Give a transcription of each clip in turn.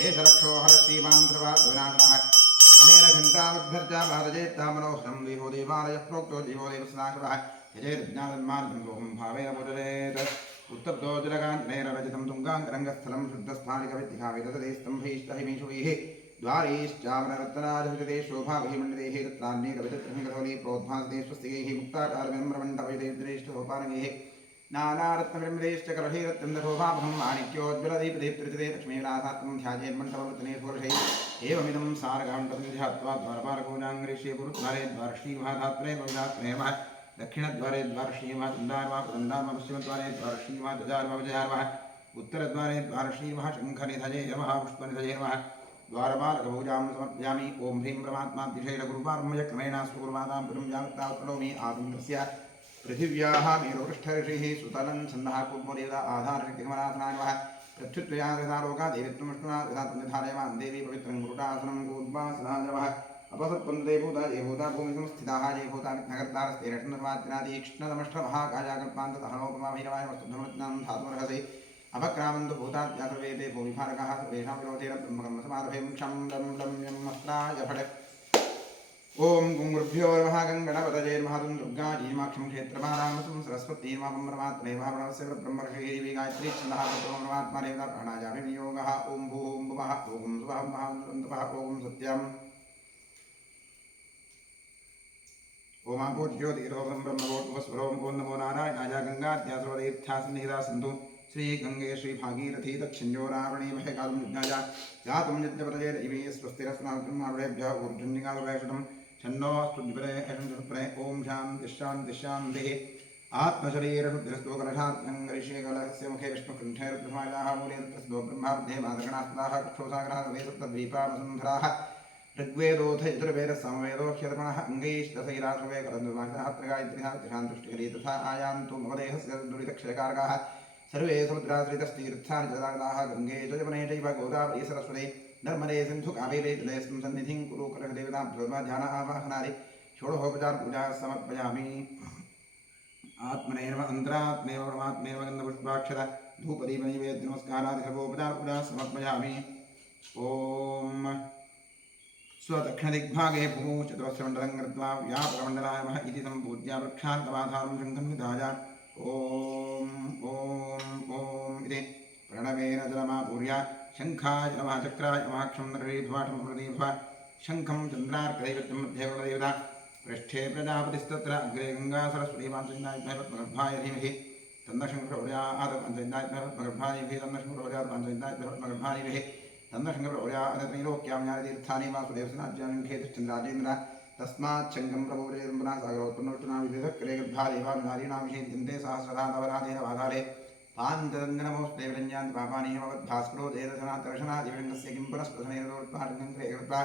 एष रक्षो हर श्रीमान् ध्रुवाग्रविनाशनः अनेन घण्टामभ्यर्चा भारजेत्ता मनोहरं विहो देवालयः प्रोक्तो जीवो देवस्नाशवः यजेर्ज्ञानन्मार्गं सोहं भावेन मुदरेत् उत्तप्तो जलकान्तनेन रचितं तुङ्गाङ्करङ्गस्थलं शुद्धस्थानिकविद्याविदधते स्तम्भैस्तहिमीषुभिः द्वारैश्चामररत्नादिहृते शोभाभिमण्डितैः रत्नान्यकवितत्रहिङ्गधवली प्रोद्भासते स्वस्तिकैः मुक्ताकारविम्रमण्डपविदेष्टसोपानगैः नानारत्नविरमिदैश्च कलशैरत्यन्दशोभाभं माणिक्योज्ज्वलदीपदीप्तृचिते लक्ष्मीविलासात्मं ध्यायेन्मण्डपवर्तने पुरुषैः एवमिदं सारकाण्डपं ध्यात्वा द्वारपालकोजाङ्गरीष्ये पुरुद्वारे द्वारश्रीमहाधात्रे भविधात्रे नमः दक्षिणद्वारे द्वारश्रीमः चन्दार्वा प्रदन्दार्वा पश्चिमद्वारे द्वारश्रीमः ध्वजार्वा विजयार्वा उत्तरद्वारे द्वारश्रीमः शङ्खनिधये नमः पुष्पनिधये नमः द्वारपालकपूजां समर्पयामि ओं ह्रीं परमात्माद्विषेणगुरुपारम्भयक्रमेण स्वगुरुमातां गुरुं जागृतावतनोमि आसुन्द्रस्य पृथिव्याः मेरुपृष्ठऋषिः सुतलं छन्दः कुम्भदेवता आधारशक्तिकमलासनाय नमः प्रत्युत्तयादृतालोका देवीत्वमष्टुनादृतात्मनिधारयमान् देवी पवित्रं गुरुटासनं गोद्वासनाय नमः अपसत्पन्दे भूता ये भूता भूमिसंस्थिताः ये भूता विघ्नकर्तारस्ते रत्नर्वाद्यनादीक्ष्णदमष्टमहाकाजाकल्पान्ततहनोपमाभिरवाय वस्तुधर्मज्ञानं धातुमर्हसि अपक्रामन्तु भूताद्यासर्वेते भूमिभारकाः सर्वेषां विरोधेन ब्रह्मकर्मसमारभे क्षं लं लं यं मस्त्राय फट् ओं गुंगुर्भ्यो नमः गङ्गणपतये नमः दुर्गाजीमाक्षं क्षेत्रपारामसं सरस्वती नमः परमात्मने महाप्रणवस्य ब्रह्मर्षिः गायत्री छन्दः परमात्मने प्राणायामिनियोगः ओं भूं भुवः ओं सुवः महान्तपः ओं सत्यम् ओम आपो ज्योतिरोहं ब्रह्मवोर्वस्वरों ओं नमो नारायणाय गङ्गाद्यासर्वतीर्थासन्निहिता सिन्धु श्री गंगे श्री भागीरथी दक्षिण्यो रावणे महे कालं युज्ञाया जातं यज्ञपतये दैवी स्वस्तिरस्माकं ऊर्जन्यकालवैषुतं छन्नो स्तुद्विपदे ऐषुप्रे ओं शान्तिः शान्तिः शान्तिः आत्मशरीरशुद्धिरस्तो कलशात्मङ्गरिष्ये कलशस्य मुखे विष्णुकण्ठे रुद्रमायाः मूले तस्दो ब्रह्माब्धे मादगणास्ताः कक्षोसागराः वे सप्तद्वीपावसुन्धराः ऋग्वेदोऽथ यजुर्वेदः सामवेदो ह्यर्मणः अङ्गैश्चसैराश्रवे करन्दुमाषाः त्रगायत्रिः तिषान्तुष्टिकरी तथा आयान्तु ममदेहस्य दुरितक्षयकारकाः सर्वे समुद्राश्रितस्तीर्थानि जलागाः गङ्गे च यमुने चैव गोदावरी सरस्वती नर्मदे सिन्धु कावेरी जलेऽस्मिन् सन्निधिं कुरु कलशदेवताभ्यो ध्यान आवाहनादि षोडशोपचारपूजा समर्पयामि आत्मने नमः अन्तरात्मे परमात्मे नमः गन्धपुष्पाक्षत धूपदीपनैवेद्यनमस्कारादि सर्वोपचारपूजा समर्पयामि ॐ स्वदक्षिणदिग्भागे भूमौ चतुरस्रमण्डलं कृत्वा व्यापकमण्डलाय नमः इति सम्पूज्य वृक्षान्तमाधारं शङ्खं विधाय ॐ इति प्रणवेन जलमापूर्य शङ्खाय नमः चक्राय नमः क्षं नररीध्वाटं प्रदीध्वा शङ्खं चन्द्रार्कदैवत्यं मध्ये वरदेवता पृष्ठे प्रजापतिस्तत्र अग्रे गङ्गा सरस्वती पाञ्चजन्याय पद्मगर्भाय धीमहि तन्नशङ्करौर्यात् पाञ्चजन्याय पद्मगर्भाय धीमहि तन्नशङ्करौर्यात् पाञ्चजन्याय पद्मगर्भाय धीमहि तन्नशङ्करौर्यात् त्रैलोक्यां न्यायतीर्थानि वासुदेवसनाज्यानिखे तिष्ठन्राजेन्द्र तस्मात् शङ्कं प्रभुरेन्द्रना सागरोत्पन्नोष्टुना विविधक्रे गर्भादेवानारीणां विषेद्यन्ते सहस्रधा नवराधेन वाधारे पाञ्चदन्दनमोस्ते विरञ्जान्ति पापानि हेमवद्भास्करो देदशनात्तर्शनादिविरङ्गस्य किं पुनस्पृशनेरदोत्पाटङ्करे कृत्वा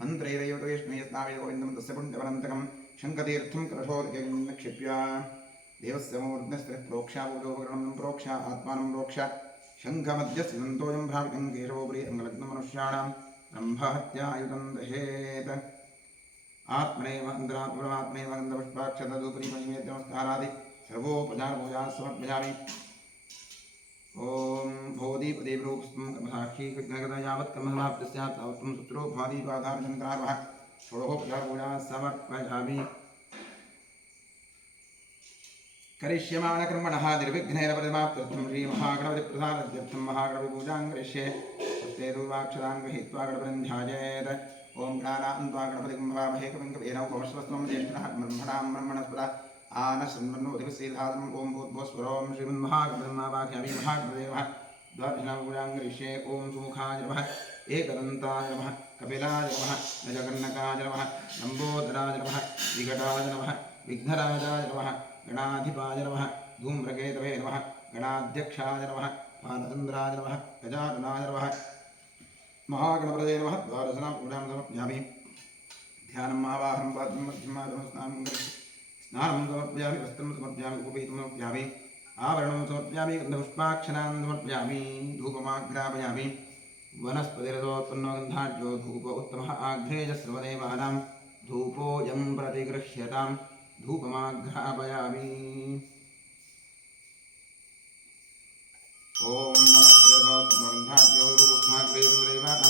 मन्त्रैरयोगेष्णयस्नावे गोविन्दं तस्य पुण्यवनन्तकं शङ्खतीर्थं कलशोदके निक्षिप्य देवस्य मूर्ध्नस्त्रिः प्रोक्ष्या पूजोपकरणं प्रोक्ष्य आत्मानं प्रोक्ष्य शङ्खमध्यस्य सन्तोऽयं भ्रावितं केशवोपरि अङ्गलग्नमनुष्याणां ब्रह्महत्यायुतं दहेत् आत्मनेव अन्तरात्मपरमात्मेव गन्धपुष्पाक्षतदुपरि नैवेद्यनमस्कारादि सर्वोपचारपूजा समर्पयामि ॐ भोदीपदेवरूपस्तं कर्मसाक्षी कृष्णगता यावत् कर्मसमाप्तिः स्यात् तावत्तं सुत्रो भादीपाधारचन्द्रार्वः षोडशोपचारपूजा समर्पयामि करिष्यमाणकर्मणः निर्विघ्नेन परिसमाप्त्यर्थं श्रीमहागणपतिप्रसादार्थं महागणपतिपूजां करिष्ये हस्ते दूर्वाक्षरां गृहीत्वा गणपतिं ध्यायेत् ॐ गणानान्त्वा गणपतिं भवामहे कविं कवीनां उपमश्वस्त्वं ज्येष्ठः ब्रह्मणां ब्रह्मणस्पदा आनशृण्वन्नोतिभिस्सीधातुम् ॐ भूर्भुवस्वरों श्रीमन्महागणपतिं आवाहयामि महागणपते नमः द्वादशां पूजां करिष्ये ॐ सुमुखाय नमः एकदन्ताय नमः कपिलाय नमः गजकर्णकाय नमः लम्बोदराय नमः विकटाय नमः विघ्नराजाय नमः गणाधिपाय नमः धूम्रकेतवे नमः गणाध्यक्षाय नमः पानचन्द्राय नमः गजाननाय नमः महागणपतये नमः द्वादशां पूजां समर्पयामि ध्यानम् आवाहनं पाद्यं मध्यमादं स्नानं समर्पयामि वस्त्रं समर्पयामि उपवीतं समर्पयामि आवरणं समर्पयामि गन्धपुष्पाक्षरान् समर्पयामि धूपमाग्रापयामि वनस्पतिरसोत्पन्नो गन्धाढ्यो धूप उत्तमः आघ्रेयस्रवदेवानां धूपोऽयं प्रतिगृह्यतां धूपमाघ्रापयामि ॐ वनस्पतिरसोत्पन्नो गन्धाढ्यो धूपमाग्रेयस्रवदेवानां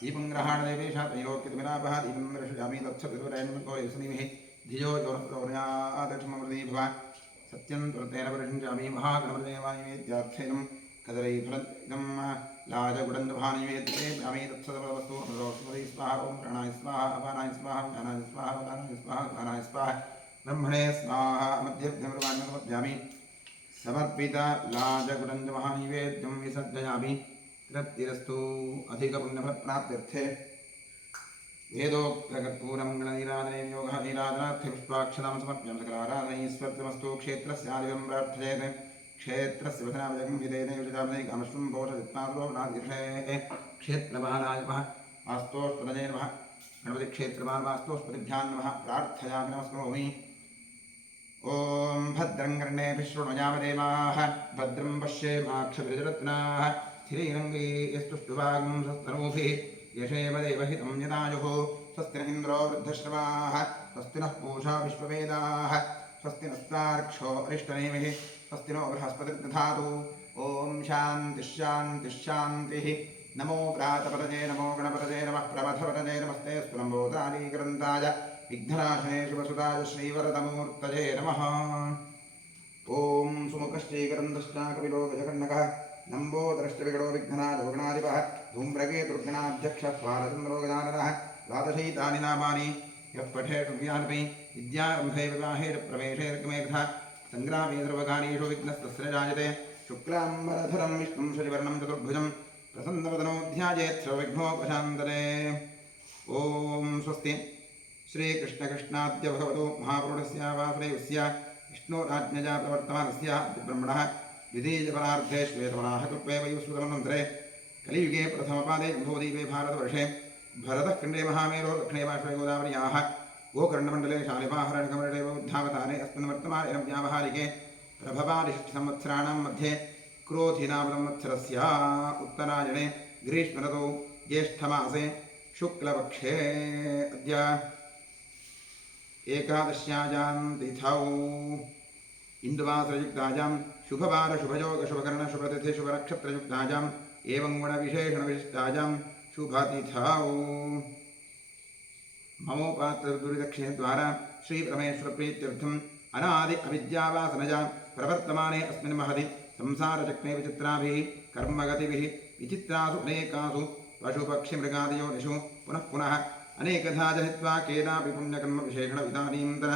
दीपं ग्रहाणदेवेशात् त्रैलोक्यतिमिरापः दीपं दर्शयामि तत्सवितुर्वरेण्यं धियो योनप्रचोदयादक्षमृती भव सत्यं त्वतेन परिषञ्चामि महागणपतिदेवानिवेद्यार्थेनं कदलीफलम् लाजगुडन्दभानिवेद्ये यामि तत्सदवस्तु अनुरोक्ष्मति स्वाहा ॐ प्राणाय स्वाहा अपानाय स्वाहा ज्ञानाय स्वाहा उदानाय स्वाहा उदानाय स्वाहा ब्रह्मणे स्वाहा मध्यमृवान्यमध्यामि समर्पित लाजगुडन्दभानिवेद्यं विसर्जयामि तृप्तिरस्तु अधिकपुण्यफलप्राप्त्यर्थे वेदोक्तकर्पूरं गणनीराधने योगः नीराधनार्थे पुष्पाक्षतां समर्प्यामि सकलाराधनैश्वर्तमस्तु क्षेत्रस्यादिकं प्रार्थयेत् क्षेत्रस्य वचनावजगं विदेन युजितावदे कामश्वं भोषदित्पादोनादिर्षे क्षेत्रबालाय नमः वास्तोष्पदये नमः गणपतिक्षेत्रबाल वास्तोष्पदिभ्यां नमः प्रार्थयामि नमस्करोमि ॐ भद्रं कर्णेभिः शृणुयामदेवाः भद्रं पश्येमाक्षभिर्जरत्नाः स्थिरैरङ्गे यस्तुष्टुवागं स्वस्तनूभिः यशेव देवहितं यदायुः स्वस्ति न इन्द्रो वृद्धश्रवाः स्वस्ति नः पूषा विश्ववेदाः स्वस्ति नस्तार्क्ष्यो अरिष्टनेमिः स्वस्ति नो बृहस्पतिर्दधातु ॐ शान्तिः नमो व्रातपतये नमो गणपतये नमः प्रमथपतये नमस्ते स्तुलम्बोदारीकरन्ताय विघ्ननाशने शिवसुताय श्रीवरदमूर्तये नमः ॐ सुमुखश्चैकरन्दश्चाकविलो गजकर्णकः नम्बोदरश्चविगणो विघ्नाय भुगणाधिपः धूम्रकेतुर्गणाध्यक्षः स्वारचन्द्रो गजाननः द्वादशैतानि नामानि यः पठेषु ज्ञानपि विद्यारम्भे विवाहे प्रवेशे ऋग्मेधः सङ्ग्रामे सर्वकार्येषु विघ्नस्तस्य जायते शुक्लाम्बरधरं विष्णुं शशिवर्णं चतुर्भुजं प्रसन्नवदनो ध्यायेत् सर्वविघ्नोपशान्तये ॐ स्वस्ति श्रीकृष्णकृष्णाद्य भगवतो महापुरुषस्य वासुदेवस्य विष्णोराज्ञया प्रवर्तमानस्य ब्रह्मणः विधीयपरार्धे श्वेतवराह कृपे वयुस्वतमन्त्रे कलियुगे प्रथमपादे जम्बूद्वीपे भारतवर्षे भरतखण्डे महामेरो दक्षिणे पार्श्वे गोदावर्याः गोकर्णमण्डले शालिवाहरणकमण्डले उद्धावतारे अस्मिन् वर्तमाने व्यावहारिके प्रभवादिषट्संवत्सराणां मध्ये क्रोधिनामसंवत्सरस्य उत्तरायणे ग्रीष्मऋतौ ज्येष्ठमासे शुक्लपक्षे अद्य एकादश्यायां तिथौ इन्दुवासरयुक्तायां शुभवार शुभयोग शुभकर्ण शुभतिथि शुभनक्षत्रयुक्तायाम् एवं गुणविशेषणविशिष्टायां शुभतिथौ ममोपात्रदुरिदक्षिणद्वारा श्रीपरमेश्वरप्रीत्यर्थम् अनादि अविद्यावासनया प्रवर्तमाने अस्मिन् महति संसारचक्रे विचित्राभिः कर्मगतिभिः विचित्रासु अनेकासु पशुपक्षिमृगादियोनिषु पुनः पुनः अनेकधा जनित्वा केनापि पुण्यकर्मविशेषणविधानीन्तन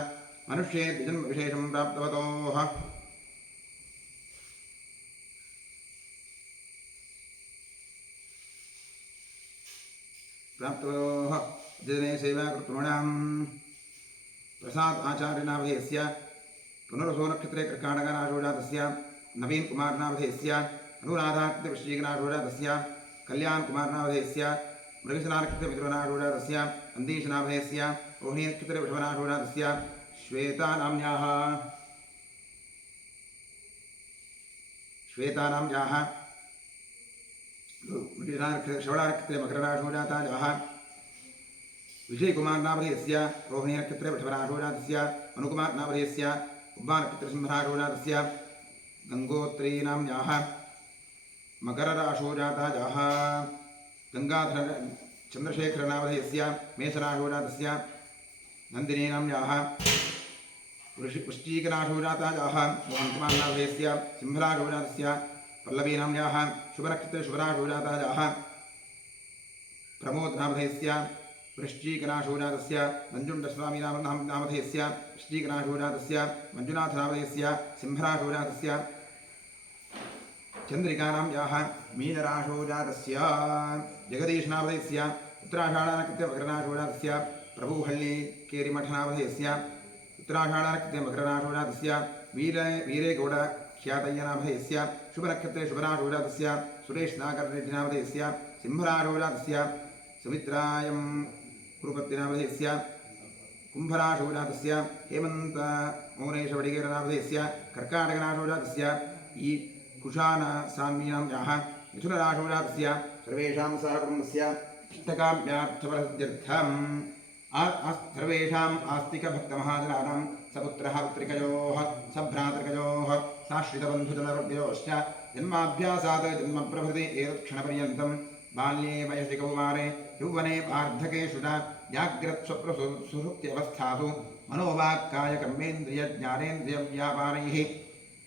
मनुष्ये जन्मविशेषं प्राप्तवतोः जने सेवा कृतॄणां प्रसाद आचार्यनामधेयस्य पुनरसो नक्षत्रे कर्काटकनाशोजातस्य नवीन कुमारनामधेयस्य अनुराधाकृतवृश्चिकनाशोजातस्य कल्याण कुमारनामधेयस्य मृगशनानक्षत्रमिथुननाशोजातस्य अन्दीशनामधेयस्य रोहिणी नक्षत्रे वृषभनाशोजातस्य श्वेतानाम्याः श्रवणानक्षत्रे मकरराशोजातायाः विजयकुमारनामधेयस्य रोहिणी नक्षत्रे वृषभराशोजातस्य मनुकुमारनामधेयस्य उब्बानक्षत्रसिंहराशोजातस्य गङ्गोत्रीनाम्याः मकरराशोजातायाः गङ्गाधर चन्द्रशेखरनामधेयस्य मेषराशोजातस्य नन्दिनीनाम्याः वृश्चिकनाशोजातायाः मोहनकुमारनामधेयस्य सिंहराशोजातस्य पल्लवीनाम्याः शुभनक्षत्रे शुभराशोजातायाः प्रमोदनामधेयस्य वृश्चिकनाशोजातस्य नञ्जुण्डस्वामीनामधेयस्य वृश्चिकनाशोजातस्य मञ्जुनाथनामधेयस्य सिंहराशोजातस्य चन्द्रिकानाम्याः मीनराशोजातस्य जगदीशनामधेयस्य उत्तराषाढानक्षत्रे मकरराशोजातस्य प्रभुहल्ली केरिमठनामधेयस्य उत्तराषाढानक्षत्रे मकरराशोजातस्य वीरेगौड ख्यातय्यनामधेयस्य शुभनक्षत्रे शुभराशोजातस्य सुरेशनागररेड्डिनामधेयस्य सिंहराशोजातस्य सुमित्रायं कुरुपत्तिनामधेयस्य कुम्भराशोजातस्य हेमन्तमौनेशवडिगेरनामधेयस्य कर्काटकनाशोजातस्य कुशानसान्मीनाम्याः मिथुनराशोजातस्य सर्वेषां सहकुटुम्बस्य इष्टकाम्यार्थफलसिद्ध्यर्थम् सर्वेषाम् आस्तिकभक्तमहाजनानां सपुत्रः पुत्रिकयोः सभ्रातृकयोः साश्रितबन्धुजनवर्गयोश्च जन्माभ्यासात् जन्मप्रभृति एतत्क्षणपर्यन्तं बाल्ये वयसि कौमारे यौवने वार्धकेषु च जाग्रत्स्वप्नसुषुप्त्यवस्थासु मनोवाक्कायकर्मेन्द्रियज्ञानेन्द्रियव्यापारैः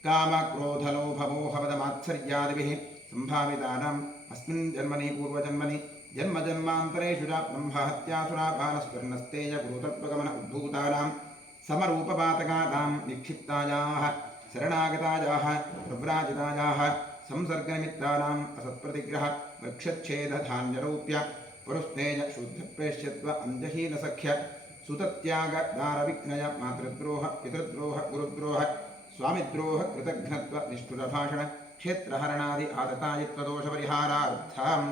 कामक्रोधलोभमोहपदमात्सर्यादिभिः सम्भावितानाम् अस्मिन् जन्मनि पूर्वजन्मनि जन्मजन्मान्तरेषु च ब्रह्महत्यासुरापानस्वर्णस्तेज गुरुतत्त्वगमन उद्भूतानां समरूपपातकानां निक्षिप्तायाः शरणागतायाः प्रव्राजितायाः संसर्गनिमित्तानाम् असत्प्रतिग्रह वृक्षच्छेदधान्यरोप्य पुरुस्तेज शुद्धप्रेष्यत्व अंजहीनसख्य सुतत्यागदारविघ्नय मातृद्रोह पितृद्रोह गुरुद्रोह स्वामिद्रोह कृतघ्नत्व निष्ठुरभाषण क्षेत्रहरणादि आदतायुक्तदोषपरिहारार्थम्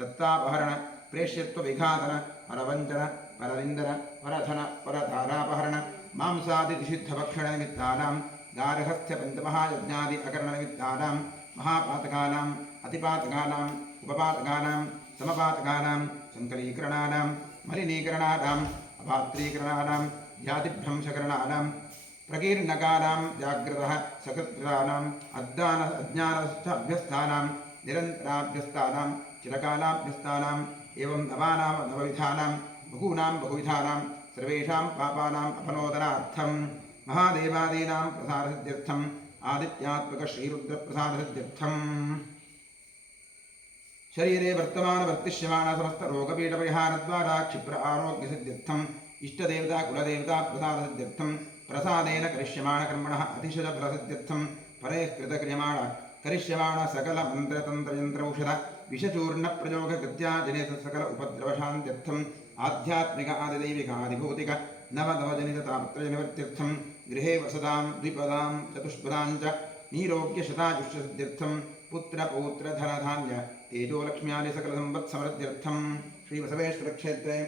दत्तापहरण प्रेष्यत्व विघातन परवञ्चन परविन्दन परधन परधारापहरण मांसादिनिषिद्धभक्षणनिमित्तानां गार्हस्थ्य पञ्चमहायज्ञादि अकरणनिमित्तानां महापातकानाम् अतिपातकानाम् उपपातकानां समपातकानां संकलीकरणानां मलिनीकरणानाम् अपात्रीकरणानां जातिभ्रंशकरणानां प्रकीर्णकानां जाग्रतः सकृत्कृतानाम् अज्ञानस्थ अभ्यस्तानां निरन्तराभ्यस्तानां चिरकालाभ्यस्तानाम् एवं नवानां नवविधानां बहूनां बहुविधानां सर्वेषां पापानाम् अपनोदनार्थं महादेवादीनां प्रसादसिद्ध्यर्थम् आदित्यात्मकश्रीरुद्रप्रसादसिद्ध्यर्थम् शरीरे वर्तमानवर्तिष्यमाण समस्तरोगपीठपरिहारद्वारा क्षिप्र आरोग्यसिद्ध्यर्थम् इष्टदेवता कुलदेवता प्रसादसिद्ध्यर्थं प्रसादेन करिष्यमाण कर्मणः अतिशयफलसिद्ध्यर्थं परेः कृतक्रियमाण करिष्यमाण सकल मन्त्रतन्त्रयन्त्रौषध विषचूर्णप्रयोगकृत्या जनित सकल उपद्रवशान्त्यर्थम् आध्यात्मिक आदिदैविकादिभौतिक नवनवजनिततापत्रयनिवर्त्यर्थं गृहे वसतां द्विपदां चतुष्पदां च नीरोग्यशतायुष्यसिद्ध्यर्थं पुत्रपौत्रधनधान्य तेजोलक्ष्म्यादि सकलसम्पत्समृद्ध्यर्थं श्रीबसवेश्वरक्षेत्रे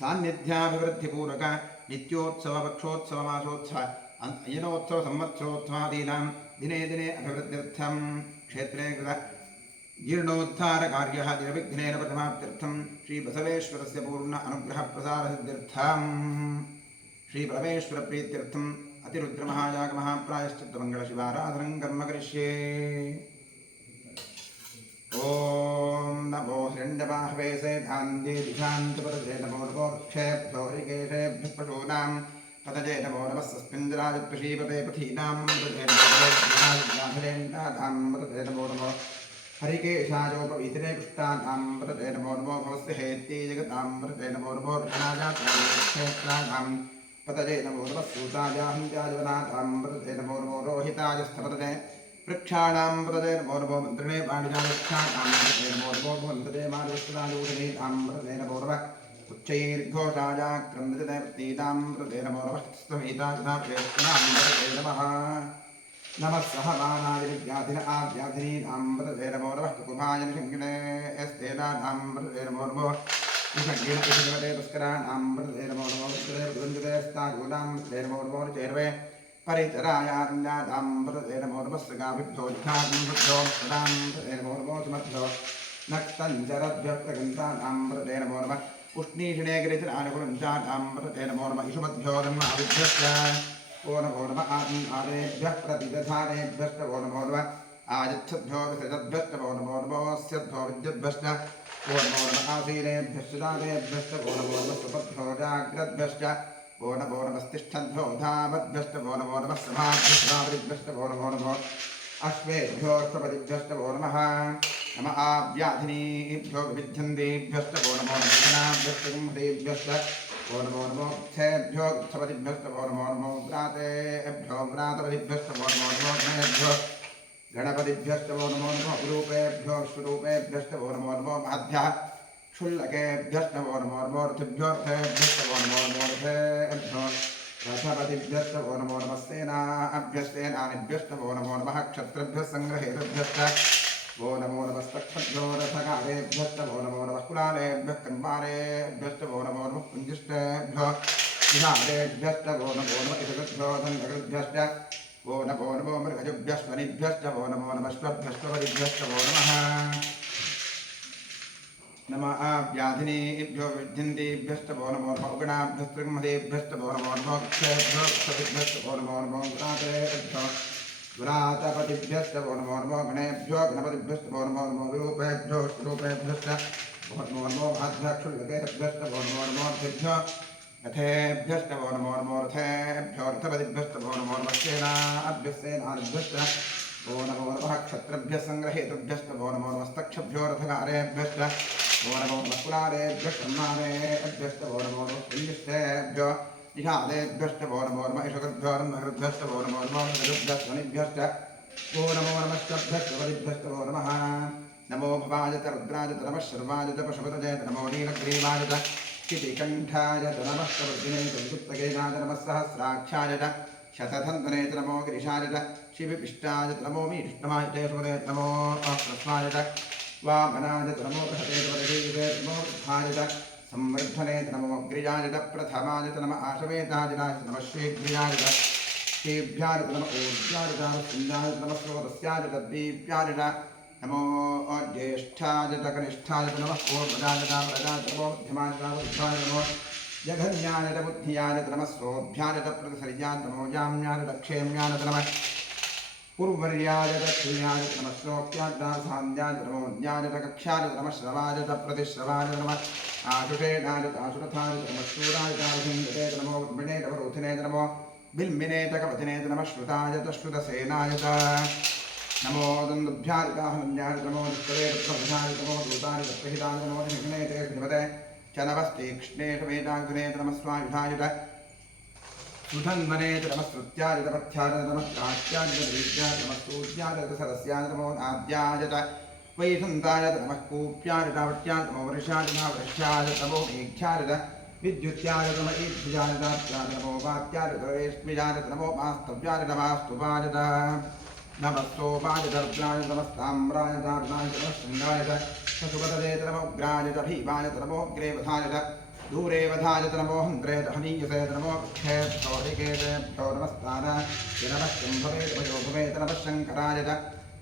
सान्निध्याभिवृद्धिपूर्वक नित्योत्सवपक्षोत्सवमासोत्सव अयनोत्सव संवत्सरोत्सवादीनां दिने दिने अभिवृद्ध्यर्थं क्षेत्रे कृत जीर्णोद्धारकार्यः निर्विघ्नेन प्रथमाप्त्यर्थं श्रीबसवेश्वरस्य पूर्ण अनुग्रहप्रसादसिद्ध्यर्थं श्रीपरमेश्वरप्रीत्यर्थम् अतिरुद्रमहायागमहाप्रायश्चित्तमङ्गलशिवाराधनं कर्म करिष्ये। ओम नमो हिरण्यबाहवे सेधान्ये दिशान्तपरजे नमो नमो वृक्षेभ्यो हरिकेशेभ्यः पशूनां पतजे नमो नमः सस्मिञ्जराय प्रशीपते पथीनां पतजे नमो नमो हरिकेशायोपवीतिरे पुष्टानां पतजे नमो नमो भवस्य हेत्यै जगतां पतजे नमो नमो रचनाजात्रां पतजे नमो नमः सूतायाहन्त्याजवनाथां पतजे नमो नमो रोहिताजस्थपतजे वृक्षाणां पतजे नमो नमो मन्त्रिणे पाणिजावृक्षाणां पतजे नमो नमो वन्दते मार्गस्वदायूढनीतां पतजे नमो नमः उच्चैर्घोषाया क्रन्दते प्रतीतां पतजे नमो नमः स्तमिताजनाप्रेष्णां पतजे नमः नमः सहमानादिव्याधिन आव्याधिनीनां पतजे नमो नमः कुकुभाय निषङ्गिने एस्तेनानां पतजे नमो नमः निषङ्गिन इषिवते तस्कराणां पतजे नमो नमो विद्युते स्तागूनां पतजे नमो नमो चैर्वे परिचरायारण्यादां पतजे नमो नमः सगाभिभ्यो जिघाभिभ्यो सदां पतजे नमो नमो सुमभ्यो नक्तञ्जरभ्यः प्रगन्तानां पतजे नमो नमः उष्णीषिणे गिरिचरानुकुलञ्चानां पतजे नमो नमः इषुमद्भ्यो धर्माभिभ्यश्च ओ नमो नमः आत्मादेभ्यः प्रतिदधानेभ्यश्च ओ नमो नमः आयच्छद्भ्यो विसृजद्भ्यश्च ओ नमो नमोऽस्यद्भ्यो विद्युद्भ्यश्च ओ नमो नमः आसीनेभ्यश्च दानेभ्यश्च ओ नमो नमः सुपद्भ्यो जाग्रद्भ्यश्च ओ नमो नमस्तिष्ठद्भ्यो धावद्भ्यश्च ओ नमो नमः समाभ्यश्च ओ नमो नमः अश्वेभ्योऽष्टपदिभ्यश्च ओ नमः नमः आव्याधिनीभ्यो विविध्यन्तेभ्यश्च ओ नमो नमः जनाभ्यश्च गुंहतेभ्यश्च ओ नमो नमो स्थेभ्यो स्थपतिभ्यश्च ओ नमो नमो व्रातेभ्यो व्रातपतिभ्यश्च ओ नमो नमो गणेभ्यो गणपतिभ्यश्च ओ नमो नमो विरूपेभ्यो स्वरूपेभ्यश्च ओ नमो नमो महद्भ्यः क्षुल्लकेभ्यश्च ओ नमो नमो रथिभ्यो रथेभ्यश्च ओ नमो नमो रथेभ्यो रथपतिभ्यश्च ओ नमो नमः सेनाभ्यस्तेनानिभ्यश्च ओ नमो नमः क्षत्रभ्यः सङ्ग्रहेतुभ्यश्च ओ नमो नमस्तक्षभ्यो रथकारेभ्यश्च ओ नमो नमः कुलालेभ्यः कन्वारेभ्यश्च ओ नमो नमः कुञ्जिष्टेभ्यो विहारेभ्यश्च ओ नमो नमः इषगभ्यो दण्डकृभ्यश्च ओ नमो नमो मृगजुभ्यश्वनिभ्यश्च ओ नमो नमः श्वभ्यश्वपदिभ्यश्च ओ नमः नमः व्याधिनीभ्यो विद्यन्तेभ्यश्च वो नमो नमः उगणाभ्यस्त्रिमदेभ्यश्च वो नमो नमो क्षेभ्यो क्षतिभ्यश्च वो नमो नमो व्रातेभ्यो व्रातपतिभ्यश्च नमो नमो गणेभ्यो गणपतिभ्यश्च नमो नमो विरूपेभ्यो स्वरूपेभ्यश्च नमो नमो भाद्भ्यक्षुल्लकेभ्यश्च नमो नमोऽर्थेभ्यो रथेभ्यश्च नमो रथेभ्यो रथपतिभ्यश्च नमो सेनाभ्यश्च नमो नमः क्षत्रभ्यः सङ्ग्रहेतृभ्यश्च नमो नमस्तक्षभ्यो रथकारेभ्यश्च नमो कुलारेभ्यश्च ब्रह्मारेभ्यश्च नमो पुण्यश्चेभ्यो इषादेभ्यश्च नमो ईशकृभ्यो नमकृभ्यश्च नमो ऋभ्यश्च वनिभ्यश्च नमो नमश्चभ्यश्च वरिभ्यश्च नमः नमो भवाय रुद्राय नमः शर्वाय पशुपतये नमो नीलग्रीवाय शितिकण्ठाय नमः प्रवर्तिने विद्युत्तकेनाय नमः सहस्राक्षाय शतधन्वने नमो गिरिशाय शिवपिष्टाय नमो मीष्टमाय सुमदे नमो कृष्णाय वामनाय नमो बृहते नमो वृद्धाय संवर्धने नमो गिरिजाय प्रथमाय नमः आशवेदाय नमः श्रीग्रियाय श्रीभ्याय नमः ऊर्ध्याय सिंहाय नमः स्रोतस्याय दीप्याय नमो ज्येष्ठाय कनिष्ठाय नमः पूर्वजाय प्रजाय नमो मध्यमाय बुद्धाय नमो जघन्याय बुद्धियाय नमः सोऽभ्याय प्रतिसर्याय नमो जाम्याय क्षेम्याय नमः पूर्वर्याय दक्षिण्याय नमः श्लोक्याय सान्ध्याय नमो ज्ञाय कक्षाय नमः श्रवाय प्रतिश्रवाय नमः आशुषेणाय आशुरथाय नमः शूराय हिन्दे नमो ब्रह्मणे रोथिने नमो बिल्मिने कवथिने नमः श्रुताय श्रुतसेनाय नमो दन्दुभ्याय हन्याय नमो निष्करे प्रभुजाय नमो दूताय प्रहिताय नमो निघ्ने ते धीमते च नमस्तीक्ष्णे वेदाग्ने नमः स्वायुधाय सुधन्वने नमः श्रुत्याय पथ्याय नमः कात्याय दीप्याय नमः सूर्याय सरस्याय नमो नाद्याय वैसन्ताय नमः कूप्याय दावट्याय नमो वर्षाय वृष्याय नमो मेघ्याय विद्युत्याय नमः ईद्भुजाय नमो वात्याय रेष्मिजाय नमो मास्तव्याय नमास्तुवाय नमस्तोपाय दर्भ्याय नमस्ताम्राय दारुणाय नमः शृङ्गाय पशुपतये नमो उग्राय भीमाय नमो ग्रेवधाय दूरे वधाय नमो हन्त्रे हनीयसे नमो क्षेभ्यो ऋकेभ्यो नमस्तान नमः शम्भवे भवे नमः शङ्कराय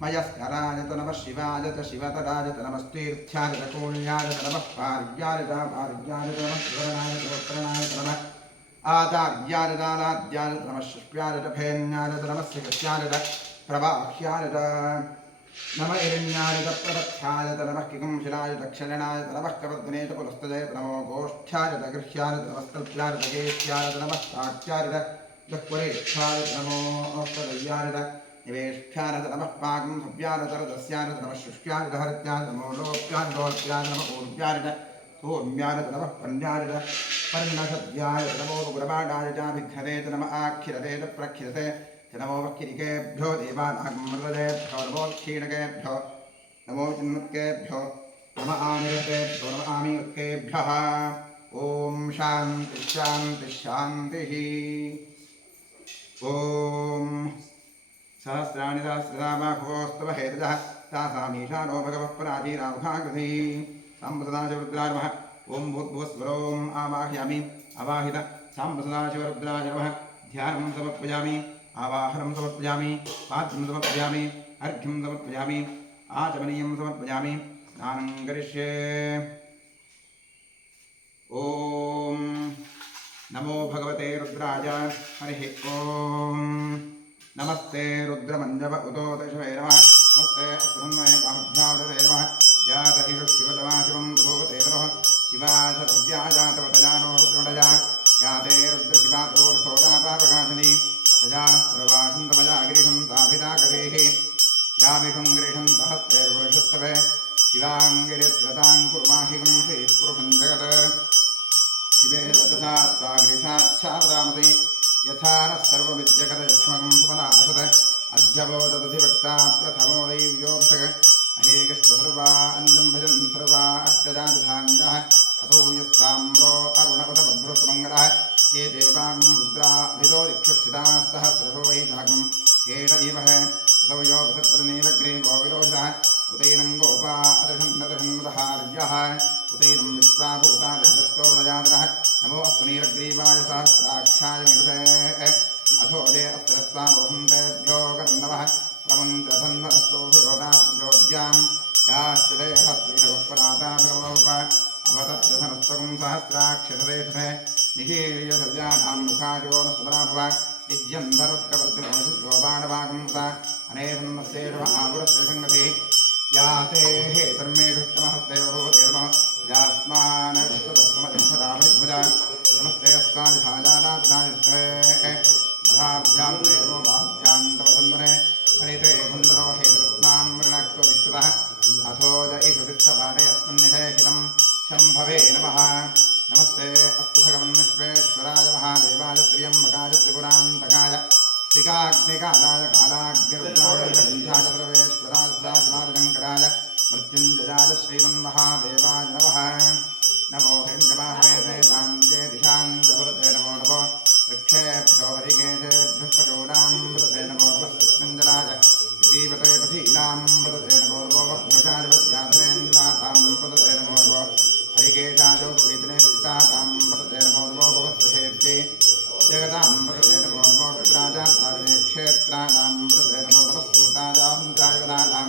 मयस्कराय नमः शिवाय शिवतराय नमस्तीर्थ्याय कूल्याय नमः पार्याय पार्याय नमः सुवर्णाय सुवर्णाय नमः आदार्याय दानाद्याय नमः शुष्प्याय फेन्याय नमः शिखस्याय प्रवाह्याय नम इरण्याय प्रवत्थ्याय नमः किकुंशिलाय दक्षिणाय नमः कवर्धने पुलस्तये नमो गोष्ठ्याय गृह्याय नमस्तल्प्याय गेह्याय नमः साक्ष्याय दुःपरेष्ठाय नमो प्रदय्याय निवेष्ठ्याय नमः पाकं सव्याय तरदस्याय नमः शुष्याय हरत्याय नमो लोप्याय लोप्याय नमः ऊर्व्याय सोम्याय नमः पन्याय पर्णसद्याय नमो गुरबाणाय विघ्नते नमः आक्षिरते प्रक्षिरते नमो वक्किरिकेभ्यो देवानागमृदेभ्यो नमो क्षीणकेभ्यो नमो चिन्मुत्केभ्यो नमः आमिरतेभ्यो नमः आमीर्केभ्यः ॐ शान्ति शान्ति शान्तिः ॐ सहस्राणि सहस्रनामाभवोस्तव हेतजः तासामीशानो भगवः पराजीरामुखाकृतिः साम्प्रसदाशिवरुद्राय नमः ॐ भूर्भुवस्वरोम् आवाहयामि अवाहित साम्प्रसदाशिवरुद्राय नमः ध्यानं समर्पयामि आवाहनं समर्पयामि पात्रं समर्पयामि अर्घ्यं समर्पयामि आचमनीयं समर्पयामि स्नानं करिष्ये ॐ नमो भगवते रुद्राय हरिः ॐ नमस्ते रुद्रमञ्जव उदोदशवे नमः नमस्ते अस्तुन्मये बाहुभ्यावृते नमः यात इह शिवतमाशिवं भूवते नमः शिवाशरुद्या जातवतजानो रुद्रमणया याते रुद्रशिवातोर्सोदापापकाशिनी सजानस्त्रवासन्तमजा गिरिशं ताभिनागरेः यामिषं गिरिशं सहस्रेर्वृषस्तवे शिवाङ्गिरित्रतां कुर्माहिकं श्रीपुरुषं जगत् शिवे वचसा स्वागिरिशाच्छावदामति यथा नः सर्वविद्यकरयक्ष्मकं सुमनासत अध्यबोधदधिवक्ता प्रथमो दैव्योऽभिषक अहेकश्च सर्वा अन्नं भजन् सर्वा अष्टजातधान्यः असौ यस्ताम्रो अरुणपथबभ्रुतमङ्गलः ये देवां रुद्राभितो दिक्षुषिताः सहस्रशो वैशाखं हेड इवः असौ यो वसत्पदनीलग्रीवो विरोषः उतैनं गोपा अदृशन्नदृशन्मदहार्यः उतैनं विश्वाभूतादृष्टो व्रजातरः नमो अस्तु नीलग्रीवाय सहस्राक्षाय निरुते अथो ये अत्रस्तारोहन्तेभ्यो कर्णवः प्रमन्त्रधन्वनस्तोभयोदाभ्योज्यां याश्च ते हस्त्रीशवपराता भगवोप अवतत्यधनस्तकं सहस्राक्षसदेशे निशीर्यसर्यानां मुखाजो न सुमनाभव विद्यं धरुत्कवर्तिनोबाणवागं अनेधन्मस्येव आगुरस्त्रिसङ्गति याते हेतर्मेषुष्टमहस्तयोः तेनः यास्मान् विश्वदस्तमधिष्ठदामनिध्वजा नमस्ते अस्मादिषाजानादिष्टे मधाभ्यां देवो बाभ्यां तवसन्दने परिते कुन्दरो हेतरस्नान् मृणक्त्व विश्रुतः अथो ज ईषुदिस्तपाठे अस्मन्निधेशितं शम्भवे नमः नमस्ते अस्तु भगवन् विश्वेश्वराय महादेवाय त्र्यम्बकाय त्रिपुरान्तकाय त्रिकाग्निकालाय कालाग्निरुद्राय जगन्धाय सर्वेश्वराय सदाशिवाशङ्कराय मृत्युञ्जयाय श्रीमन्महादेवाय नमः नमो हिरण्यवाहवे तान्ते दिशाञ्जवरते नमो नमो वृक्षेभ्यो हरिकेशेभ्यः पशूनां नमो नमस्कृष्मञ्जलाय जीवते पथीनां वदते नमो नमो वक्ष्याय वद्याधरेन्द्रातां वदते नमो नमो हरिकेशायो वेदने वितातां वदते नमो नमो भवस्तेत्ये जगतां वदते नमो नमो रुद्राजात्तारे क्षेत्राणां वदते नमो नमः सूताजां जायवदानां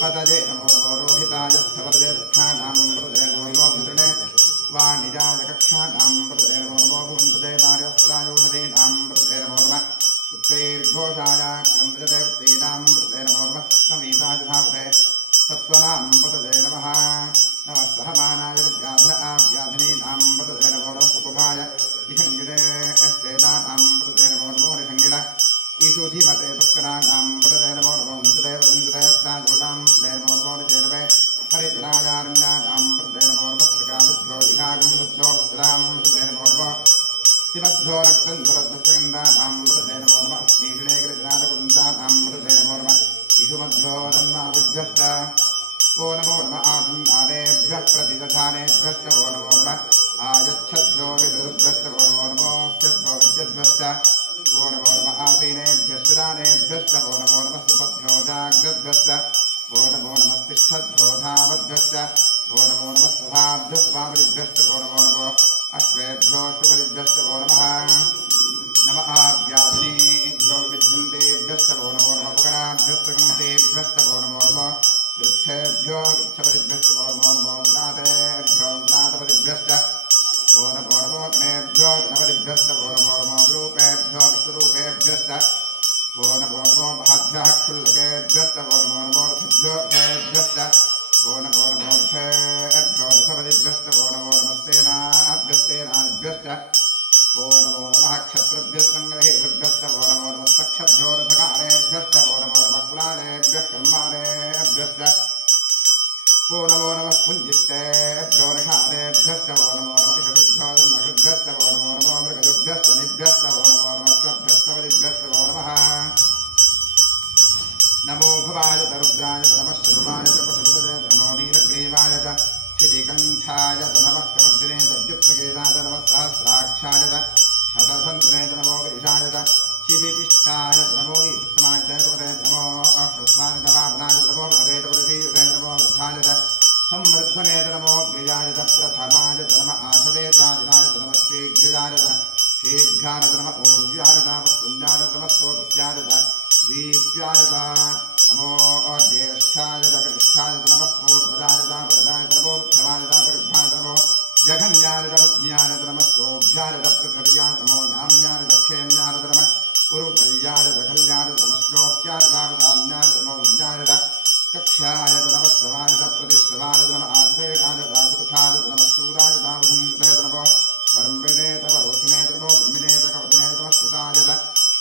पतजे नमो नमो रोहिताय स्थपदे वृक्षाणां वदते नमो नमो मित्रणे वाणिजाय कक्षाणां वदते नमो नमो भुवन्तदे वार्यस्त्रायोषधीनां वदते नमो नमः उत्तैर्घोषाय क्रमजदेवतीनां वदते नमो नमः समीताय धावते सत्त्वनां वदते नमः नमः सहमानाय व्याधिनीनां वदते नमो नमः सुकुभाय इषङ्गिरे एस्तेदानां वदते नमो नमो हरिषङ्गिण ईशुधिमते तस्कराणां वदते नमो नमो विन्दुदेवन्दुदेस्ताजोडां वदते नमो नमो निचेरवे परिचरायारण्यानां वदते नमो नमः सकाभ्यो दिघागं वृद्धो वस्त्रां वदते नमो नमः शिवद्भ्यो रक्तन्धरद्भुतगन्धानां वदते नमो नमः ईषणे गिरिजनादकुन्दानां वदते नमो नमः ईशुमभ्यो जन्मादिभ्यश्च वो नमो नमः आसन्दानेभ्यः प्रतिदधानेभ्यश्च वो नमो नमः आयच्छद्भ्यो विदुभ्यश्च वो नमो नमोऽस्यद्भ्यो विद्युद्भ्यश्च वो नमो नमः आसीनेभ्यश्च दानेभ्यश्च वो नमो नमः सुपद्भ्यो जाग्रद्भ्यश्च वो नमो नमः तिष्ठद्भ्यो धावद्भ्यश्च वो नमो नमः सभाभ्यः स्वावरिभ्यश्च वो नमो नमः अश्वेभ्योऽष्टपरिभ्यश्च वो नमः नमः व्याधिनेभ्यो विद्युन्तेभ्यश्च वो नमो नमः उपगणाभ्यश्च गुंसेभ्यश्च वो नमो नमः वृक्षेभ्यो वृक्षपतिभ्यश्च वो नमो नमो व्रातेभ्यो व्रातपतिभ्यश्च वो नमो नमो गणेभ्यो गणपतिभ्यश्च वो नमो नमो विरूपेभ्यो विश्वरूपेभ्यश्च वो नमो नमो महाभ्यः क्षुल्लकेभ्यश्च वो नमो नमो रथिभ्यो रथेभ्यश्च वो नमो नमो रथेभ्यो रथपतिभ्यश्च वो नमो नमस्तेनाभ्यस्तेनाभ्यश्च वो नमो नमः क्षत्रभ्यस्सङ्ग्रहेभ्यश्च वो नमो नमः सक्षभ्यो रथकारेभ्यश्च वो नमो नमः कुलालेभ्यः कर्मारेभ्यश्च वो नमो नमः पुञ्जिष्टेभ्यो निषादेभ्यश्च वो नमो नमः ऋषभ्यो नृभ्यश्च वो नमो नमो मृगजुभ्यश्च निभ्यश्च वो नमो नमः स्वभ्यश्चवदिभ्यश्च वो नमः नमो भवाय तरुद्राय नमः शर्वाय च पशुपतये नमो नीलग्रीवाय च शितिकण्ठाय नमः कवर्दिने तद्युक्तकेशाय नमः सहस्राक्षाय च शतसन्त्रे नमो गिरिशाय च शिबितिष्ठाय नमो वीरमाय च नमो ह्रस्वाय नवाभनाय नमो भगते पुरुषीय नमो वृद्धाय च संवृद्धने नमो गिरिजाय च प्रथमाय च नमः आसवेताजिनाय च नमः शीघ्रयाय च शीघ्राय च नमः ऊर्व्याय च वस्तुन्याय च नमः स्रोतस्याय च दीप्याय च नमो ज्येष्ठाय च कनिष्ठाय च नमः पूर्वजाय च प्रदाय च नमो मध्यमाय च परिभ्राय च नमो जघन्याय च बुद्ध्याय च नमः सोऽभ्याय च पृथिव्याय च नमो याम्याय च क्षेम्याय च नमः उरुकल्याय च कल्याय च नमः श्लोक्याय च सावधान्याय च नमो विज्ञाय च कक्ष्याय च नमः श्रवाय च प्रतिश्रवाय च नमः आश्वेताय च चतुर्थाय च नमः शूराय च वसुन्धते च नमो वर्मिणे च वरोधिने च नमो ब्रह्मिणे च कवचने च नमः श्रुताय च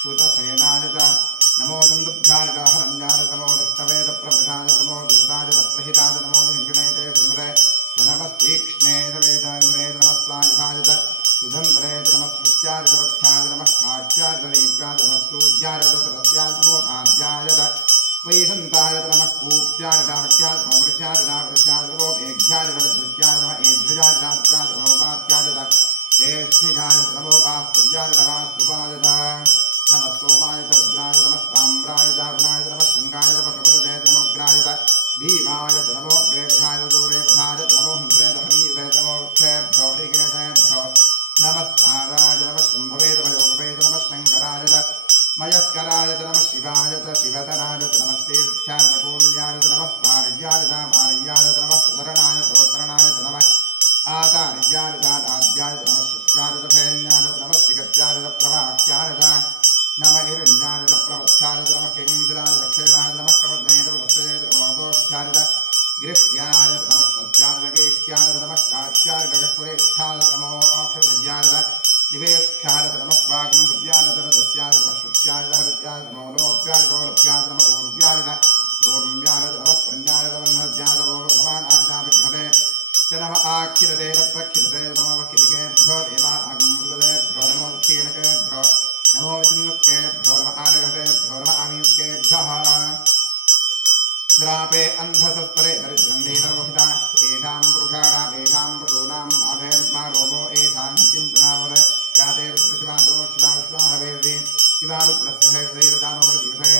श्रुतसेनाय च नमो दुन्दुभ्याय च हरण्याय च नमो दृष्टवे च प्रभृशाय च नमो दूताय च प्रहिताय च नमो हिङ्गिणे च विमरे च नमस्तीक्ष्णे च वेदायुरे च नमः स्वायुधाय च सुधन्तरे च नमः श्रुत्याय च वत्थ्याय च नमः काट्याय च दीप्याय च नमः सूद्याय च सरस्याय च नमो नाद्याय च वैशन्ताय च नमः कूप्याय च वट्याय च नमो वृष्याय च वृष्याय च नमो मेघ्याय च विद्युत्याय च नमः एभ्यजाय च रात्याय च नमो वात्याय च रेष्मिजाय च नमो वास्तव्याय च वास्तुवाय च नमः सोमाय च रुद्राय च नमः ताम्राय च अरुणाय च नमः शङ्गाय च पशुपतये च नमो उग्राय च भीमाय च नमो अग्रेवधाय च दूरेवधाय च नमो हन्त्रे च हनीयते च नमो वृक्षेभ्यो हरिकेशेभ्यो नमः स्थाराय च नमः शम्भवे च मयोभवे च नमः शङ्कराय च मयस्कराय च नमः शिवाय च शिवतराय च नमः तीर्थ्याय च कूल्याय च नमः पार्याय च पार्याय च नमः नमस्काच्चार्यपुरेष्ठानमो अक्षरज्ञान दिवेष्ठ्यानमस्वागं सुव्यानतरदस्यानमश्रुत्यानमहृत्यानमो लोप्यानोरप्यानमोर्व्यान गोर्व्यानमप्रज्ञानमन्हज्ञानमो भगवानाज्ञाभिघ्नते च नम आखिलते प्रखिलते नमो वकिलिकेभ्यो देवानागमृतेभ्यो नमो क्षीणकेभ्यो नमो चिन्मुखेभ्यो नम आनिरतेभ्यो नम आमियुक्केभ्यः द्रापे अन्धसस्तरे दरिद्रं नीलरोहिता येषां पुरुषाणाम् येषां पशूनाम् अभेर्मा रोमो येषां चिन्तनावद याते रुद्रशिवादो शिवाविश्वाहवेर्दि शिवारुद्रस्य हेर्दैरजानोर्दिवसे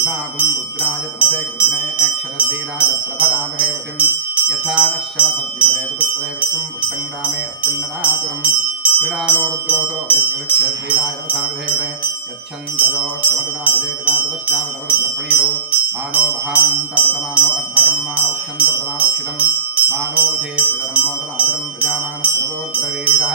इमागुं रुद्राय तपसे कृष्णे क्षरद्धीराजप्रभरामहेवतिं यथा नः शवसद्विपदे चतुष्पदे विष्णुं पुष्टं ग्रामे अस्मिन्ननातुरम् मृडानो रुद्रोतो यस्क्षरद्धीराय नमसाविधेवते यच्छन्तजोष्टमधुराजदेवता ततश्चावतवरुद्रप्रणीरो मानो महान्तपदमानो अर्भकं मानोक्षन्तपदमानोक्षितं मानो धेपितरं मोदमादरं प्रजामानस्तनवोर्द्रवीरिषः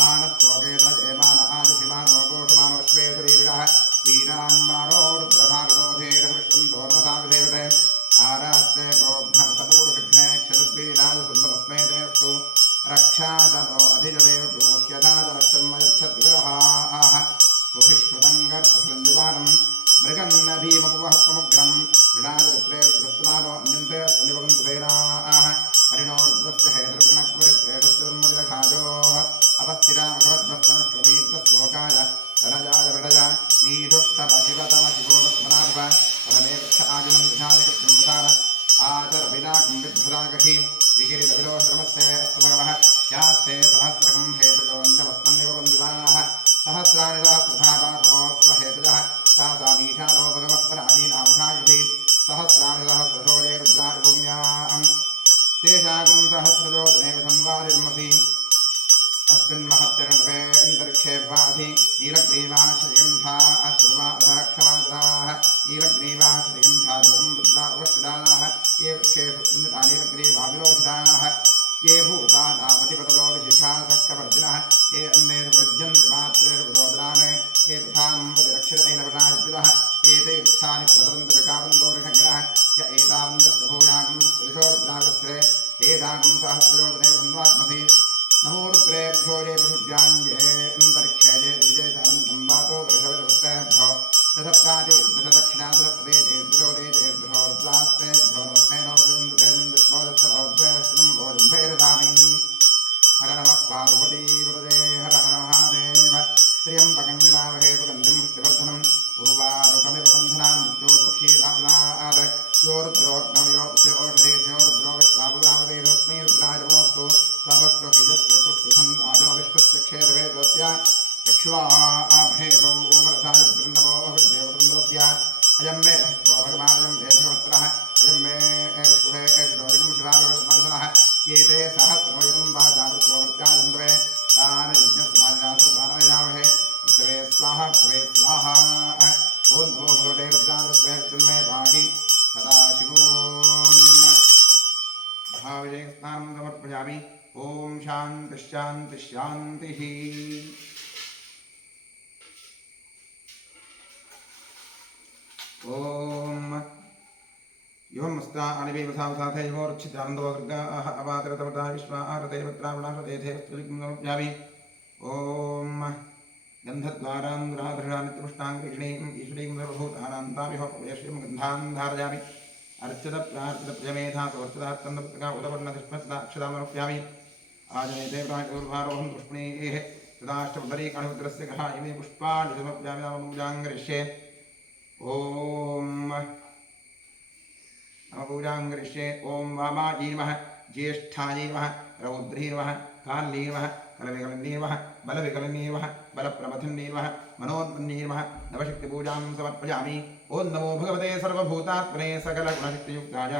मानस्तोकेतनजयमान आजुषिमानो घोषमानोश्वेतवीरिषः वीरान्मानो रुद्रभावितोधेरविष्णुन्दोर्मसाविधेवते आरात्ते गोघ्नतपूरुषिघ्ने क्षतद्वीराजसुन्दरस्मेतेऽस्तु रक्षादनो अधिजदेव ब्रूह्यदादनश्चर्म यच्छद्विरहाः तुहिश्रुतं गर्भसञ्जुवानं मृगन्न भीमपुवहत्वमुग्रं ऋणादिरुद्रेरुद्रस्तमानो अन्यन्ते स्वनिवगन्तुसेनाः हरिणो रुद्रस्य हेतृप्रणक्वरित्रेषश्चर्मदिरखाजोः अपस्थिरा भगवद्भक्तनश्वमीद्वस्तोकाय धनजाय वृडज नीढुष्टपशिवतमशिवोरस्मराभव परमेवच्छ आजुनन्दधायकृत्रिमुदार आचरविदाकं विद्धुदागहि विकिरितविलोश्रमस्ते अस्तुभगवः यास्ते सहस्रकं हेतजोऽन्यवस्मन्निवबन्धुदाः सहस्राणि सहस्रधा पापमोऽस्त्वहेतजः सामीशानो भगवः पराधीनामुखाकृति सहस्राणि सहस्रशोरे रुद्राणि भूम्यां तेषागुं सहस्रजोदनेव संवादिर्मसि अस्मिन्महत्यरण्वे भाधि नीलग्रीवाश्रिगन्धा अश्रुवा अधक्षमादराः नीलग्रीवाः श्रीगन्धा रुद्रा उपस्थिताः ये वृक्षेषु नीलग्रीवाविलोहिताः ये भूतानामतिपतयो विशिखा सक्कवर्तिनः ये अन्यैर्वृज्यन्ति मात्रेर्वरोदरान् ये पृथाम्बतिरक्षितैनवराजितः ये ते वृक्षानि प्रतरन्तरकावन्दोरिखङ्गिनः य एतावन्दस्तभूयागं त्रिशोरुद्रागस्त्रे तेषागं सहस्रयोजने धन्वात्मसि नमो रुद्रेभ्यो ये पृथिव्याञ्जे अन्तरिक्षे ये विजयशानं वातो वृषभस्तेभ्यो दशप्राजे दशदक्षिणा दशप्रदेशे दशोदेशे दशोर्द्रास्तेभ्यो नमस्तेनो वृन्दुतेन्दुष्मोदस्तभोज्यश्रं भोजम्भैरदामि हर नमः पार्वतीवृदे हर हर महादेव त्र्यम्बकं यदामहे सुगन्धिं पुष्टिवर्धनम् उर्वारुकमिव बन्धनान् मृत्योर्मुखीरामनात् यो रुद्रोऽग्नौ यो ओषधेशो रुद्रो विश्वापुरामदेशोऽस्मै रुद्राय नमोऽस्तु त्वमस्त्वहिजस्वसुसंवाजोविष्टस्य क्षेत्रवेदस्य यक्ष्वा आभेदौ ओमरसाय वृन्दवो देवतृन्दस्य अयं मे हस्तो भगवानयं मे भगवत्रः अयं मे विष्णुहे एषितोजकं शिवागमर्शनः ये ते सहस्रमयुतं वाचावृत्तो वृत्याजन्द्वे तान् यज्ञस्मादिनाथुर्भारायणामहे पृथ्वे स्वाहा पृथ्वे स्वाहा ॐ नमो भगवते रुद्राय चिन्मे भागि सदाशिवो भाविजयस्नानं समर्पयामि ॐ शान्तिः शान्तिः शान्तिः ॐ युवमस्ता अनिवेवसावसाथयोर्च्छिदानन्दोर्गाः अवातरतवता विश्वाहारदेवत्रावणाशदेधेवस्तुलिङ्गमप्यामि ॐ गन्धद्वारान्धराधृणानित्यपुष्टाङ्गीष्णीं ईश्वरीं सर्वभूतानान्तामिहोपवेश्यं गन्धान् धारयामि अर्चितप्रार्चितप्रियमेधातोर्चितात्तन्दपुस्तका उदवर्णधिष्मत्सदाक्षदामर्प्यामि आजनेते प्राचोर्भारोहं पुष्पणेः तदाष्टपदरीकाणिमुद्रस्य गहा इमे पुष्पाणि समर्प्यामि नाम पूजाङ्गरिष्ये ॐ पूजाङ्गरिष्ये ॐ वामाजी नमः ज्येष्ठायै नमः रौद्री नमः काल्यै नमः कलविकलन्यै नमः बलविकलन्यै नमः बलप्रमथन्यै नमः मनोन्मन्यै नमः नवशक्तिपूजां समर्पयामि ॐ नमो भगवते सर्वभूतात्मने सकलगुणशक्तियुक्ताय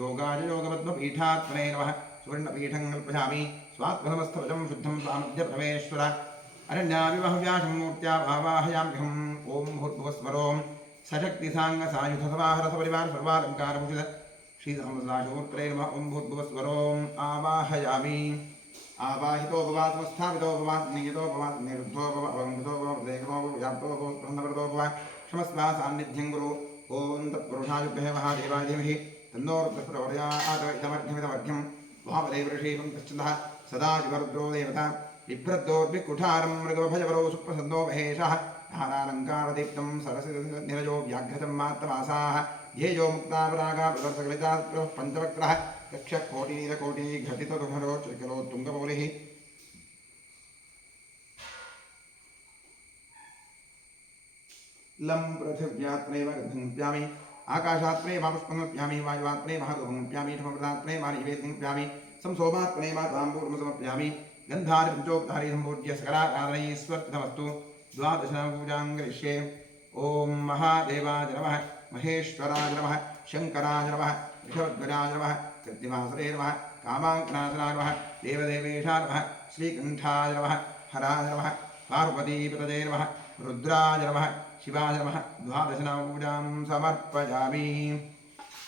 योगाय योगपद्मपीठात्मने नमः सुवर्णपीठं कल्पयामि स्वात्मसमस्तवचं शुद्धं स्वामद्य परमेश्वर अरण्याविवहव्याशं मूर्त्या आवाहयाम्यहम् ॐ भूर्भुवस्वरों सशक्तिसाङ्गसायुधसमाहरसपरिवार सर्वालङ्कारभूषित श्रीसहस्राशोत्रे नमः ॐ भूर्भुवस्वरों आवाहयामि आवाहितो भवात् स्थापितो भवात् नियतो भवात् निरुद्धो भव अवङ्कृतो भव प्रदेशो भव व्याप्तो भव प्रसन्नव्रतो भव क्षमस्वा सान्निध्यं गुरु ॐ तत्पुरुषाय विद्महे महादेवाय धीमहि तन्नो रुद्रः प्रचोदयात् इदमर्घ्यमिदमर्घ्यं वामदेवऋषीवं पश्चिमः सदाशिवरुद्रो देवता बिभ्रद्दोर्भिकुठारं मृगभजवरो सुप्रसन्नो महेशः नानालङ्कारदीप्तं सरसिनिरजो व्याघ्रतं मात्रमासाः ध्येयो मुक्तापरागा प्रदर्शकलिता पञ्चवक्त्रः यक्षकोटिनीलकोटिघटितरुहरो चकिलो तुङ्गमौलिः लं पृथिव्यात्मैव गन्धं आकाशात्मने पुष्पमप्यामि वायुवात्मने महागुहमप्यामि ठमप्रदात्मने मानिवेदमप्यामि संसोमात्मने ताम्बूर्मसमप्यामि गन्धारि पञ्चोपचारि सम्पूज्य सकलाराधनैस्वर्पितमस्तु द्वादशपूजां करिष्ये ॐ महादेवाय नमः महेश्वराय नमः शङ्कराय नमः ऋषभध्वजाय नमः कृत्तिवासरे नमः कामाङ्कनाशनाय नमः देवदेवेशाय नमः श्रीकण्ठाय नमः हराय नमः पार्वतीपतये नमः रुद्राय नमः शिवाय नमः द्वादशनामपूजां समर्पयामि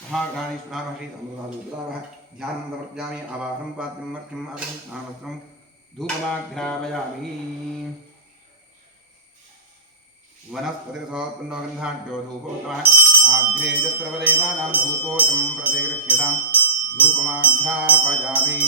महागणाधीश्वराय श्रीतमः ध्यानं समर्पयामि आवाहनं पात्रं मर्घ्यम् अग्निं स्नानवस्त्रं धूपमाघ्रापयामि वनस्पतिरसोत्पन्नो गन्धाढ्यो धूपोत्तमः आघ्रे च सर्वदेवानां धूपोऽयं प्रतिगृह्यतां धूपमाघ्रापयामि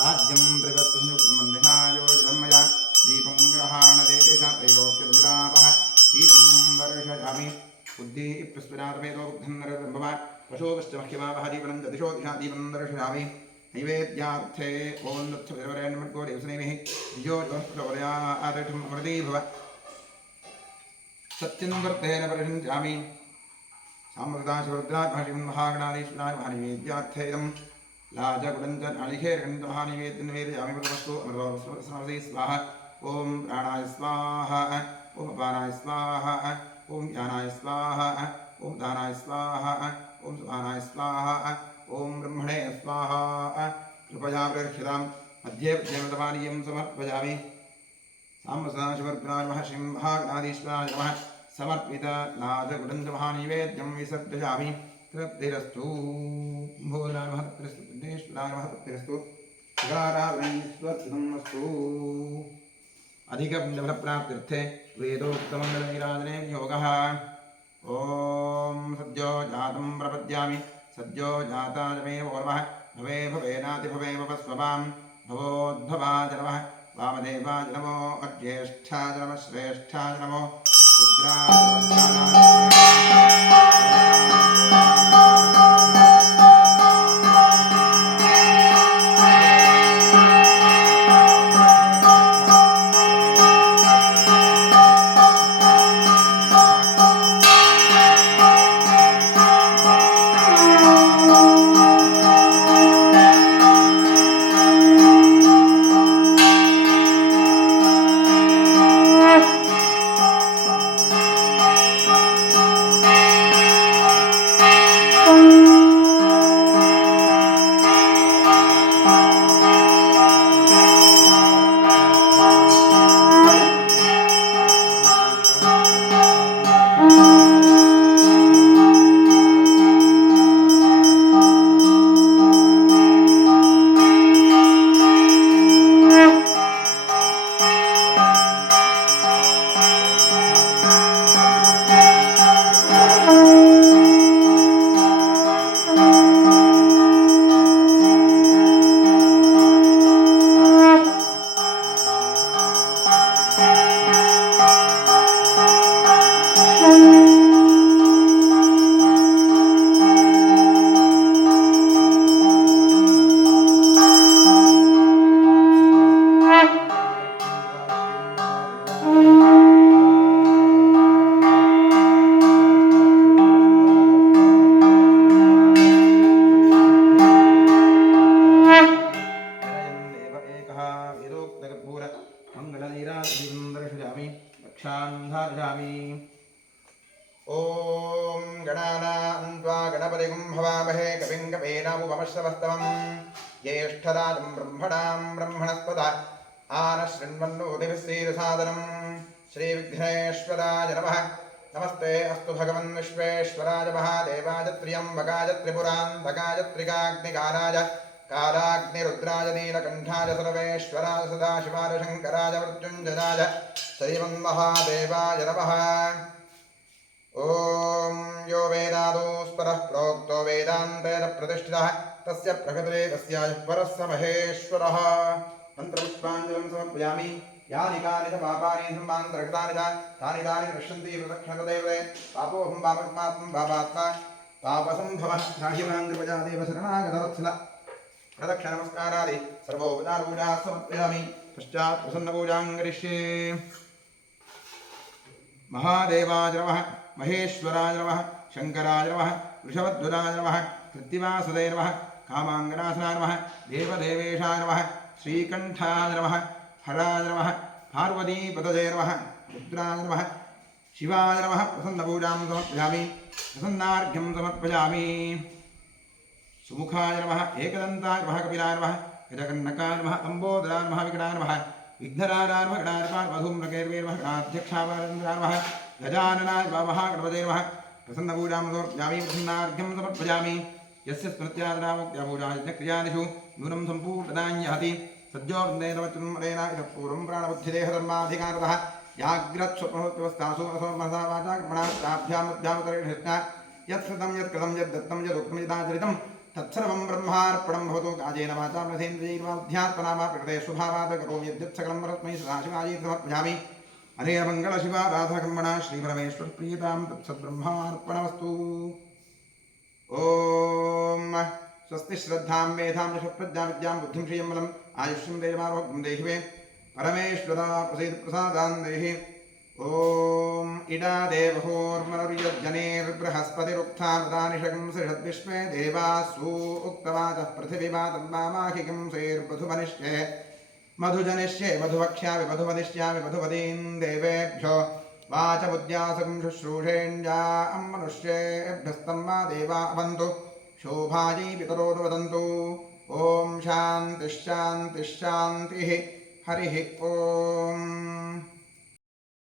राज्यं त्रिवत्संयुक्तं वन्दिना योजितन्मया दीपं ग्रहाणदेते सा त्रैलोक्यविरापः दीपं दर्शयामि बुद्धिः प्रस्फुरातमेतो बुद्धं नरब्रह्मव पशोपश्च मह्यमावः दीपनं च दिशो दिशा दीपं दर्शयामि नैवेद्यार्थे ॐ दत्तविवरेण्मर्गो देवसनेमिः द्विजोजोत्प्रवरयातिठम् अमृतीभव सत्यं वर्तेन परिषञ्चामि सामृताशिवरुद्रात्महरिं महागणाधीश्वराय महानिवेद्यार्थेदं लाजगुडञ्च नालिखेर्गण्डमहानिवेद्यनिवेदयामि मृतमस्तु अमृतोऽस्मि स्वाहा ॐ प्राणाय स्वाहा ॐ अपानाय स्वाहा ॐ ज्ञानाय स्वाहा ॐ दानाय स्वाहा ॐ सुमानाय स्वाहा ॐ ब्रह्मणे स्वाहा कृपया प्रदर्शितां मध्ये प्रत्यमतमानीयं समर्पयामि साम्बसदाशिवरुद्राय महर्षिं महागणाधीश्वराय नमः समर्पित लाजगुडञ्जमहानिवेद्यं विसर्जयामि तृप्तिरस्तु भोजनाय महत्तृस्तु विघ्नेश्वराय महत्तृस्तु शिवाराधनैश्वर्तमस्तु अधिकपुण्यफलप्राप्त्यर्थे वेदोक्तमङ्गलनीराजने योगः ॐ सद्यो जातं प्रपद्यामि सद्यो जाताय मे नमो नमः भवे भवेनातिभवे भवस्वभां भवोद्भवाय नमः वामदेवाय नमो अज्येष्ठाय नमः श्रेष्ठाय नमो रुद्राय ज्येष्ठराजं ब्रह्मणां ब्रह्मणस्पदा आनशृण्वन्नोतिभिस्सीदसादनं श्रीविघ्नेश्वराय नमः। नमस्ते अस्तु भगवन् विश्वेश्वराय महादेवाय त्र्यम्बकाय त्रिपुरान्तकाय त्रिकाग्निकाराय कालाग्निरुद्राय नीलकण्ठाय सर्वेश्वराय सदाशिवाय शङ्कराय मृत्युञ्जयाय श्रीमन्महादेवाय नमः। ॐ यो वेदादोस्परः प्रोक्तो वेदान्तेन प्रतिष्ठितः तस्य प्रकृते तस्याय परः स महेश्वरः। मन्त्रपुष्पाञ्जलिं समर्पयामि। यानि कानि च पापानि सम्मान्तरकृतानि च तानि तानि नश्यन्ति प्रदक्षिणतदेवते पापोऽहं पापकर्मात्मं पापात्मा पापसम्भवः राह्यमाङ्कृपजा देव शरणागतवत्सल। प्रदक्षिणनमस्कारादि सर्वोपचारपूजाः समर्पयामि। पश्चात् प्रसन्नपूजां करिष्ये। महादेवाय नमः, महेश्वराय नमः, शङ्कराय नमः, वृषभध्वजाय नमः, कृत्तिवासुदे नमः, कामाङ्गनाथनाय नमः, देवदेवेशाय नमः, श्रीकण्ठाय नमः, हराय नमः, पार्वतीपतये नमः, रुद्राय नमः, शिवाय नमः। प्रसन्नपूजां समर्पयामि। प्रसन्नार्घ्यं समर्पयामि। सुमुखाय नमः, एकदन्ताय नमः, कपिलाय नमः, गजकर्णकाय नमः, लम्बोदराय नमः, विकटाय नमः, विघ्नराजाय नमः, गणाधिपाय मधुम्रकेर्वे नमः, गणाध्यक्षाय नमः, गजाननाय नमः, गणपतये नमः। प्रसन्नपूजां समर्पयामि। प्रसन्नार्घ्यं समर्पयामि। यस्य स्मृत्यादनामुक्त्यापूजायज्ञक्रियादिषु नूनं सम्पूर्णदान्यहति सद्यो वन्देतवच्चुन्मरेण इतः पूर्वं प्राणबुद्धिदेहधर्माधिकारतः याग्रत्स्वप्नोत्यवस्थासु मनसा वाचा कर्मणा ताभ्यामुद्भ्यामुतरेण यत्कृतं यत्कृतं यद्दत्तं यदुक्तं यदाचरितं तत्सर्वं ब्रह्मार्पणं भवतु। कायेन वाचा मनसेन्द्रियैर्वाध्यात्मना वा प्रकृते स्वभावात् करोमि यद्यत् सकलं परस्मै सदाशिवायै समर्पयामि। अनेन मङ्गलशिवाराधकर्मणा श्रीपरमेश्वरप्रीयतां तत्सद्ब्रह्मार्पणमस्तु। ॐ स्वस्ति श्रद्धां मेधां यशःप्रज्ञां विद्यां बुद्धिं श्रियं बलम् आयुष्यं देवारोग्यं देहि मे परमेश्वरा प्रसीद प्रसादान् देहि। ॐ इडा देवहोर्मरुयज्जनेर्बृहस्पतिरुक्थामृतानिषगं सृषद्विश्वे देवासु उक्तवाचः पृथिवीमा तन्मामाहिकं सेर्मधुमनिष्ये मधुजनिष्ये मधुवक्ष्यामि मधुवदिष्यामि मधुवदीं देवेभ्यो वाचमुद्यासकं शुश्रूषेण्या मनुष्येभ्यस्तं मा देवा अवन्तु शोभायै पितरो वदन्तु। ॐ शान्तिः शान्तिः शान्तिः। हरिः ॐ।